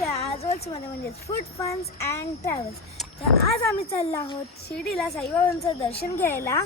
आजोबामध्ये म्हणजे food फन्स and travels. तर आज आम्ही चाललो आहोत शिर्डीला साईबाबांचं दर्शन घ्यायला.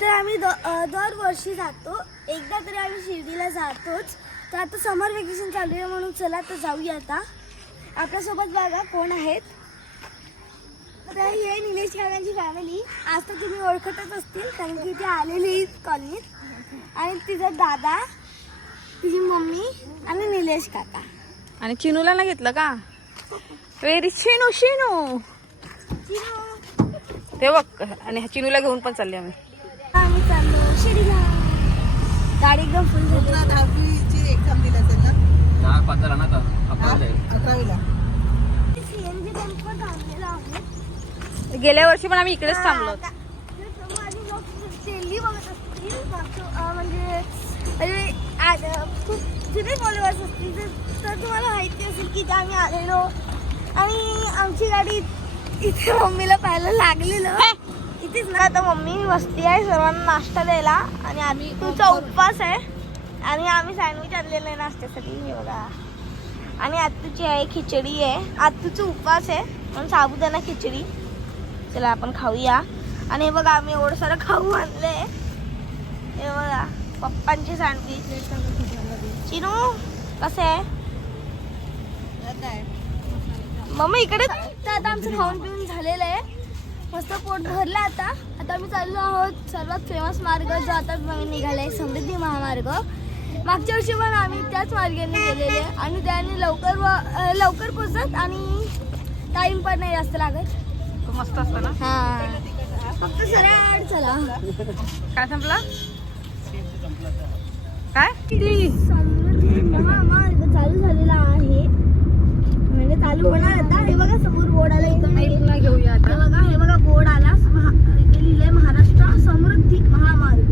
तर आम्ही दरवर्षी जातो, एकदा तरी आम्ही शिर्डीला जातोच. तर आता समर वेकेशन चालू आहे म्हणून चला तर जाऊया. आता आपल्यासोबत बघा कोण आहेत. तर हे निलेश काकांची फॅमिली. आज तर तुम्ही ओळखतच असतील कारण की इथे आलेली कॉलनीत. आणि तिचा दादा, तिची मम्मी आणि निलेश काका. आणि चिनूला ना घेतलं का? व्हेरी चिनू चिनू ते बघ. आणि चिनूला घेऊन पण चालले आम्ही चाललो शिर्डीला. गाडी एकदम फुल झाली. 10वीची एक्झाम दिली असेल ना? 10-15 ना का 11वीला. सीएनजी टेम्पो थांबलेला आहे. गेल्या वर्षी पण आम्ही इकडेच थांबलो. माझी लोक डेली बघत असतील म्हणजे खूप जुने फॉलोअर्स असतील तर तुम्हाला माहिती असेल की आम्ही आलेलो आणि आमची गाडी इथे मम्मीला पाहायला लागलेलं इथेच ना. आता मम्मी बसती आहे सर्वांना नाश्ता द्यायला आणि आम्ही तुझा उपवास आहे आणि आम्ही सँडविच आणलेलं आहे नाश्त्यासाठी. हे बघा. आणि आत्तूची आहे खिचडी आहे. आत्तूचा उपवास आहे म्हणून साबुदाणा खिचडी. चला आपण खाऊया. आणि हे बघा आम्ही एवढं सारं खाऊ आणले. हे बघा पप्पांची सँडविच. चिनू कसं आहे मम्मी इकडे. तर आता आमचं खाऊन पिऊन झालेलं आहे, मस्त पोट भरलं. आता आम्ही चाललो आहोत सर्वात फेमस मार्ग जो आता नवीन निघाला आहे, समृद्धी महामार्ग. मागच्या वर्षी पण आम्ही त्याच मार्गाने गेलेले आणि त्याने लवकर पोचत आणि टाइम पण नाही जास्त लागत. मस्त असतं ना. हा फक्त सरळ चला. काय संपला काय? समृद्धी महामार्ग चालू झालेला आहे म्हणजे चालू होणार आता. हे बघा समोर बोर्ड आला इथं घेऊया आता. हे बघा बोर्ड आला. इथे लिहिलंय महाराष्ट्र समृद्धी महामार्ग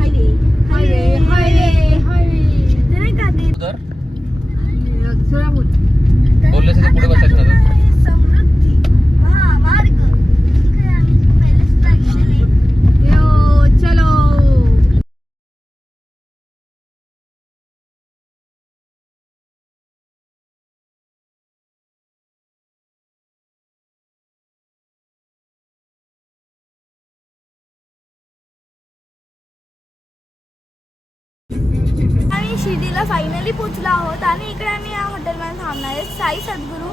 हायवे हायवे हायवे हायवे. ते नाही का ते तर बोलले सगळे पुढे बसायचं ना. समृद्धी महामार्ग. ठीक आहे, आम्ही पहिलेच ट्रॅक्शन आहे. यो चलो. आम्ही शिर्डीला फायनली पोचलो आहोत आणि इकडे आम्ही या हॉटेलमध्ये थांबणार आहे. साई सद्गुरू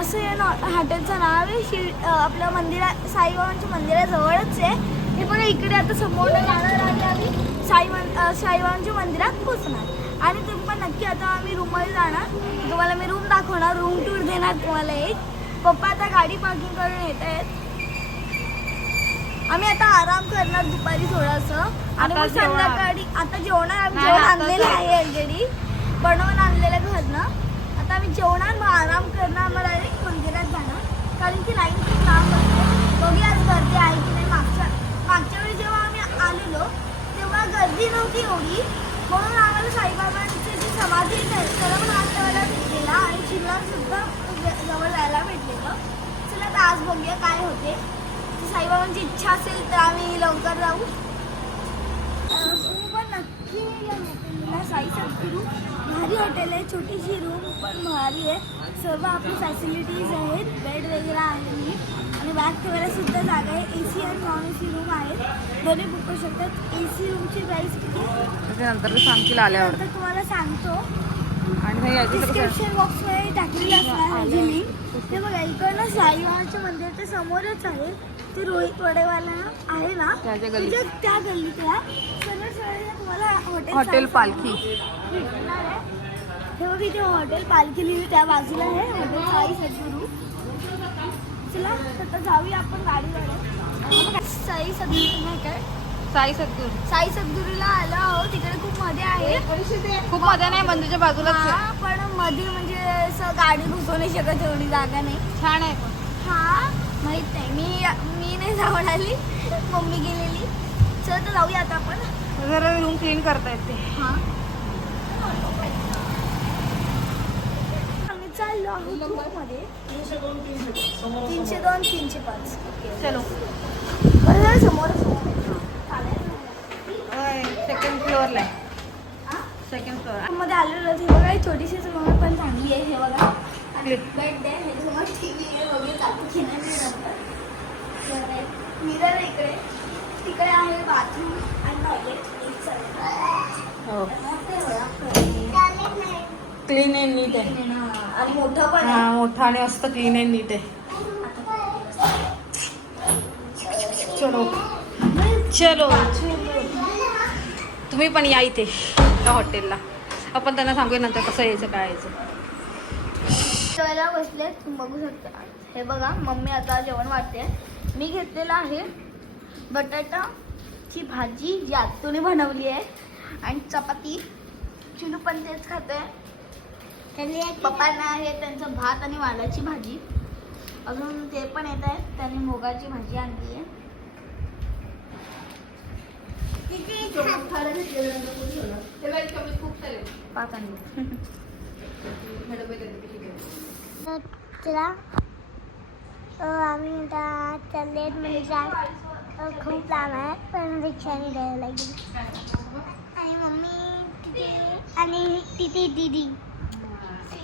असं या हॉटेलचं नाव आहे. आपल्या साईबाबांच्या मंदिराजवळच आहे. हे पण इकडे आता समोर जाणार आणि आम्ही साईबाबांच्या मंदिरात पोचणार. आणि तुम्ही पण नक्की आता आम्ही रूममध्ये जाणार. तुम्हाला मी रूम दाखवणार, रूम टूर देणार तुम्हाला एक. पप्पा आता गाडी पार्किंग करून येत आहेत. आम्ही आता आराम करणार दुपारी थोडंसं आणि मग संध्याकाळी आता जेवणार. आम्ही जेवण आणलेलं आहे ऑलरेडी, बनवून आणलेलं घरनं. आता आम्ही जेवणार, मग आराम करणार, मग डायरेक्ट मंदिरात जाणार कारण की लाईन खूप लांब असते. बघी आज गर्दी आहे की नाही. मागच्या वेळी जेव्हा आम्ही आलेलो तेव्हा गर्दी नव्हती एवढी म्हणून आम्हाला साईबाबांची जी समाधी आहे त्याला पण आज जायला भेटलेला आणि चिल्ला सुद्धा जवळ जायला भेटलेलं. चला तर आज बघूया काय होते. साईबाबांची इच्छा असेल तर आम्ही लवकर जाऊ. तुम्ही पण नक्की या हॉटेलला. साई सद्गुरू भारी हॉटेल आहे. छोटीशी रूम पण भारी आहे. सर्व आपली फॅसिलिटीज आहेत. बेड वगैरे आहे आणि बॅग ठेवायला सुद्धा जागा आहे. AC आणि नॉन AC रूम आहेत, दोन्ही बुक करू शकतात. AC रूमची प्राईस किती नंतर सांगतील आल्यावर. तर तुम्हाला सांगतो आणि डिस्क्रिप्शन बॉक्समध्ये टाकलेली असणार माझी लिंक. ते बघा इकडनं साईबाबाच्या मंदिराच्या समोरच आहे. ते रोहित वडेवाला आहे ना त्या गल्लीतला सरळ तुम्हाला हॉटेल पालखी. हे बघ इथे हॉटेल पालखी लिहिली त्या बाजूला आहे हॉटेल साई सद्गुरू. चला आता जाऊया आपण गाडीवर. साई सद्गुरू नाही काय साई सद्गुरूला आलो आहोत. तिकडे खूप मध्ये आहे. खूप मध्ये नाही, मंदिरच्या बाजूला. पण मध्ये म्हणजे असं गाडी घुसवू नाही शकत एवढी जागा नाही. छान आहे पण. हा माहित नाही, मी नाही जाऊन आली, मम्मी गेलेली. चल तर जाऊया आता आपण. जरा रूम क्लीन करता येते. हा आम्ही चाललो आहोत मध्ये 302 305. चलो समोर सेकंड फ्लोअरला आहे. सेकंड फ्लोअर मध्ये आलेलो. हे बघा छोटीशी रूम पण चांगली आहे. हे बघा क्लिप. बेड आहे ह्याच्यासमोर टीव्ही आहे वगैरे चालू मिरर इकडे तिकडे आहे बाथरूम आणि टॉयलेट हो क्लीन अँड नीट आहे. आणि मोठं पण हा मोठा आणि मस्त क्लीन अँड नीट आहे. चलो चलो तुम्ही पण या इथे या हॉटेलला. आपण त्यांना सांगूया नंतर कसं यायचं काय यायचं. जेवायला बसले तुम्ही बघू शकता. हे बघा मम्मी आता जेवण वाढते. मी घेतलेलं आहे बटाटाची भाजी जी आतूने बनवली आहे आणि चपाती. चिनू पण तेच खातोय. पप्पांना आहे त्यांचं भात आणि वालाची भाजी. अजून ते पण येत आहेत त्यांनी मुगाची भाजी आणली आहे. पाच आणली. चला आम्ही आता चालले म्हणजे खूप लांब आहे पण रिक्षाने द्यायला लागेल. आणि मम्मी तिथे आणि तिथे दीदी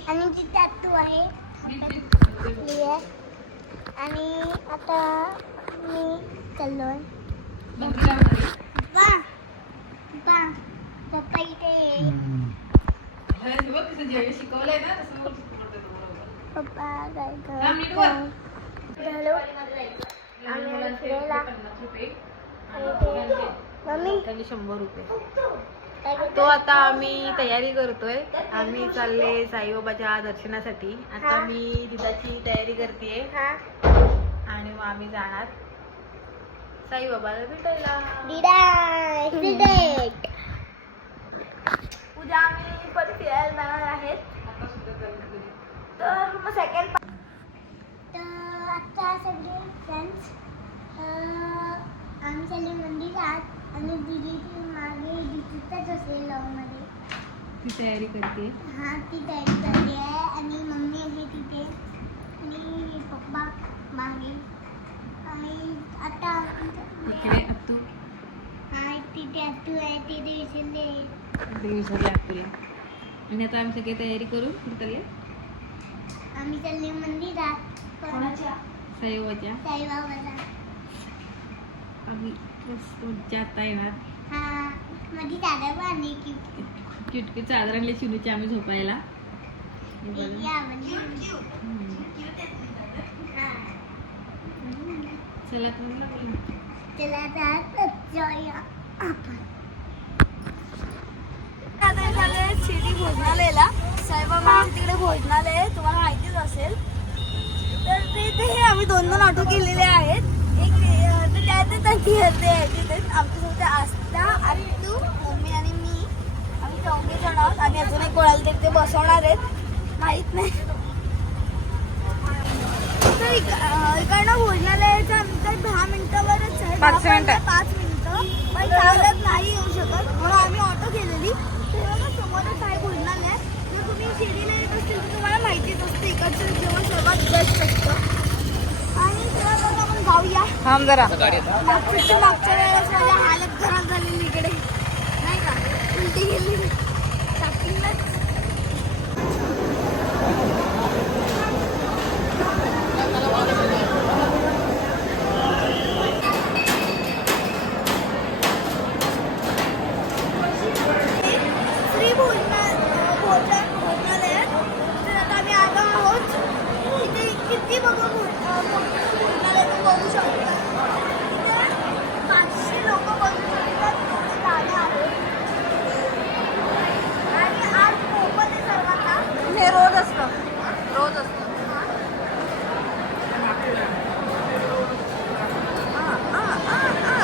आणि तिथे आत्तू आहे आणि आता मी चाललोय. पप्पा पप्पा पप्पा इथे शिकवलंय ना तसं पप्पा काय हॅलो आम्ही फिरायला मम्मी 100 रुपये. तो आता आम्ही तयारी करतोय. आम्ही चालले साईबाबाच्या दर्शनासाठी. आता मी दिदाची तयारी करतेय आणि मग आम्ही जाणार साईबाबाला भेटायला. उद्या आम्ही परत फिरायला जाणार आहेत. तर मग सेकंड तर आता सगळे फ्रेंड्स आम्ही चालले मंदिरात आणि दिदी मागे दिदीचाच असेल लॉंगमध्ये ती तयारी करते. हां ती तयारी करते आहे आणि मम्मी आहे तिथे आणि पप्पा मागे आणि आता इकडे अत्तू हां तिथे अत्तू आहे तिथे विसरले विसरले अत्तूला. आणि आता आम्ही सगळी तयारी करू कुठे आम्ही चालले मंदिरात कोणाच्या साईबाबाला. आम्ही जाता येणार. हां माझी दादा पण आली की किटकी चादर आणले चिनूची आम्ही झोपायला. चला चला जाऊया आपण. आता झालं शिर्डी भोजनालयाला. साईबाबांच्या तिकडे भोजनालय आहे तुम्हाला माहितीच असेल. तर तिथे आम्ही 2 ऑटो केलेले आहेत. एक तर त्यातच आणखी हरते आहे तिथेच आमच्यासोबत आस्था आत्तू मम्मी आणि मी आम्ही 4 जण आहोत. आणि अजून एक कोणाला तरी ते बसवणार आहेत माहीत नाही. तर इकडनं भोजनालयाचं अंतर 10 मिनिटावरच आहे. 5 मिनिटं. 5 मिनिटं पण चालत नाही येऊ शकत म्हणून आम्ही ऑटो केलेली. तेव्हा समोरच आहे भोजनालय. जर तुम्ही शिर्डीला येत असतील तर तुम्हाला माहितीच असतं इकडचं जेवण सर्वात बेस्ट असतं. आणि तेव्हा मग आपण जाऊया. थांब जरा. मागच्या वेळेस माझ्या हालत खराब झालेली इकडे नाही का उलटी गेली स्टार्टिंगलाच. श्री भोजनालयात तर आता आम्ही आलो आहोत. इथे किती बघू भोजनालय बघू शकतो. 500 लोक बघू शकतात. तेवढे गाड्या आहेत आणि आज मोफत आहे सर्वांना. हे रोज असतं. रोज असतं.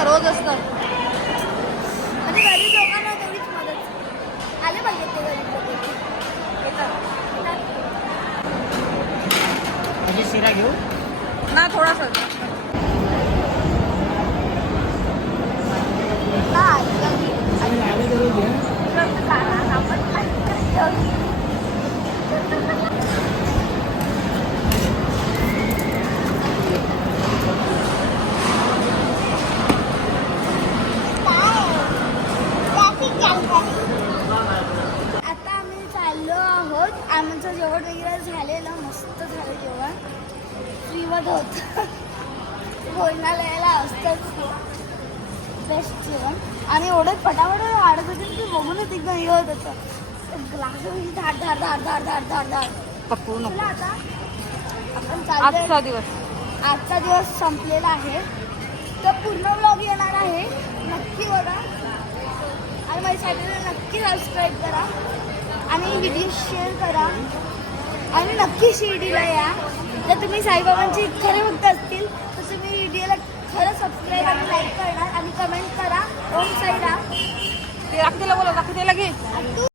रोज असतं. आणि गरीब लोकांना तेवढीच मदत आले पाहिजे. ते गरीब लोक शिरा घेऊ ना थोडासा. आता आम्ही चाललो आहोत. आमचं जेवण वगैरे झालेलं मस्त मध्ये होतं. भोजनालयाला असतंच बेस्ट जेवण. आणि एवढं फटाफट वाढत होते की बघूनच एकदम हे होत होतं. ग्लास धाड धाड धाड धाड धाड धाड धाड. पकडू चला नको. आता आपण चाललोय. आजचा दिवस. आजचा दिवस संपलेला आहे. तर पूर्ण ब्लॉग येणार आहे, नक्की बघा. आणि माझ्या चॅनलला नक्की सबस्क्राईब करा आणि व्हिडिओ शेअर करा. आणि नक्की शिर्डीला या. जर तुम्ही साईबाबांची खरे भक्त असतील तर तुम्ही व्हिडिओला खरं सबस्क्राईब आणि लाईक करणार आणि कमेंट करा ओम साईराम. ते राखीला बोला, राखीला घे. आणि तू